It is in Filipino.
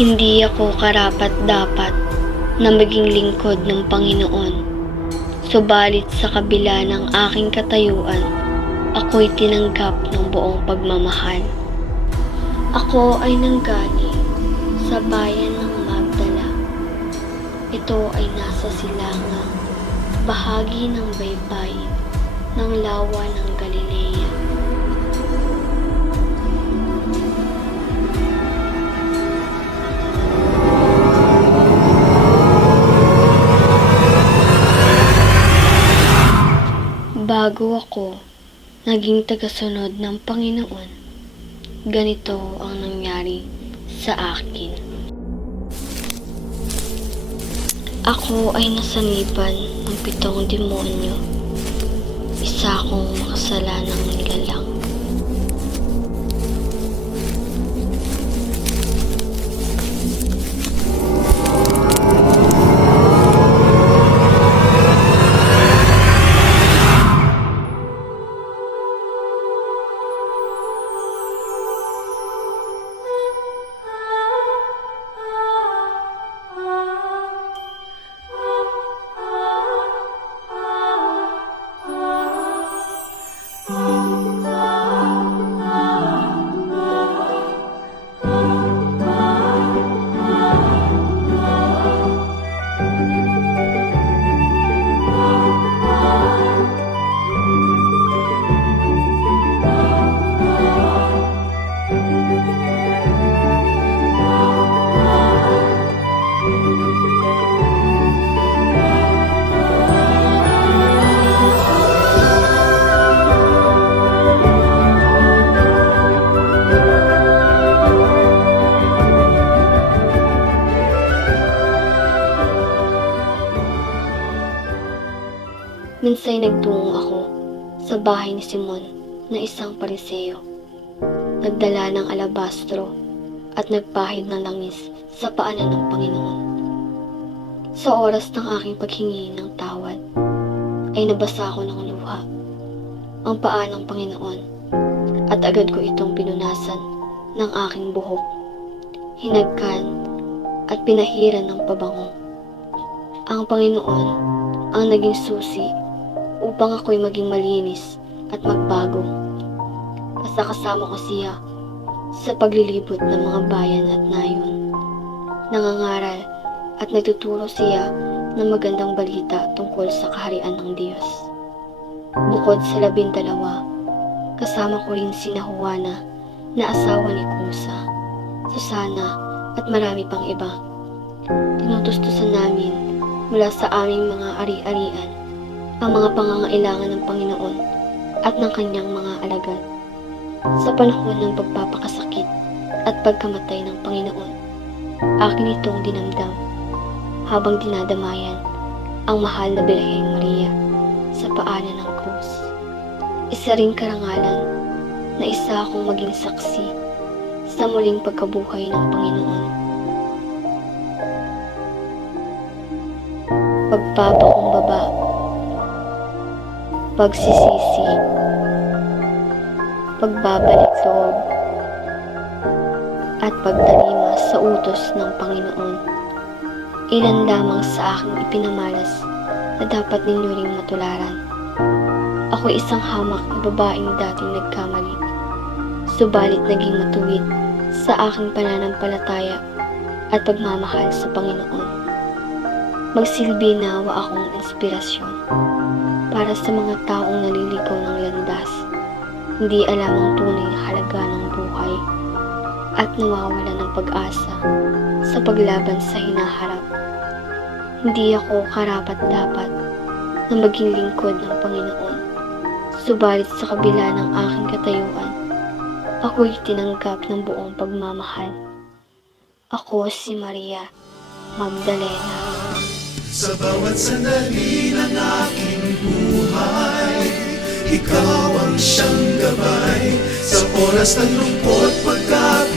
Hindi ako karapat-dapat na maging lingkod ng Panginoon. Subalit sa kabila ng aking katayuan, ako'y tinanggap ng buong pagmamahal. Ako ay nanggaling sa bayan ng Magdala. Ito ay nasa silangang bahagi ng baybayin ng lawa ng Galilea. Bago ako naging tagasunod ng Panginoon, ganito ang nangyari sa akin. Ako ay nasaniban ng 7 demonyo, isa akong makasalanang nilalang. Minsay nagtungo ako sa bahay ni Simon na isang Pariseo. Nagdala ng alabastro at nagpahid ng langis sa paanan ng Panginoon. Sa oras ng aking paghingi ng tawad, ay nabasa ko ng luha ang paa ng Panginoon at agad ko itong pinunasan ng aking buhok, hinagkan at pinahiran ng pabango. Ang Panginoon ang naging susi upang ako'y maging malinis at magbago. Kasama ko siya sa paglilibot ng mga bayan at nayon. Nangangaral at nagtuturo siya ng magandang balita tungkol sa kaharian ng Diyos. Bukod sa 12, kasama ko rin sina Juana na asawa ni Kusa, Susana at marami pang iba. Tinutustusan namin mula sa aming mga ari-arian ang mga pangangailangan ng Panginoon at ng kanyang mga alagad. Sa panahon ng pagpapakasakit at pagkamatay ng Panginoon, akin itong dinamdam habang dinadamayan ang mahal na Birheng Maria sa paanan ng krus. Isa ring karangalan na isa akong maging saksi sa muling pagkabuhay ng Panginoon. Pagpapakumbaba, pagsisisi, pagbabalik loob, at pagtalima sa utos ng Panginoon. Ilan lamang sa aking ipinamalas na dapat ninyo ring matularan. Ako isang hamak na babaeng dating nagkamali, subalit naging matuwid sa aking pananampalataya at pagmamahal sa Panginoon. Magsilbi nawa akong inspirasyon para sa mga taong naliligaw ng landas, hindi alam ang tunay na halaga ng buhay at nawawala ng pag-asa sa paglaban sa hinaharap. Hindi ako karapat-dapat na maging lingkod ng Panginoon, subalit sa kabila ng aking katayuan, ako'y tinanggap ng buong pagmamahal. Ako si Maria Magdalena. Sa bawat sandali ng aking buhay, ikaw ang siyang gabay. Sa oras ng lungkot, pagkat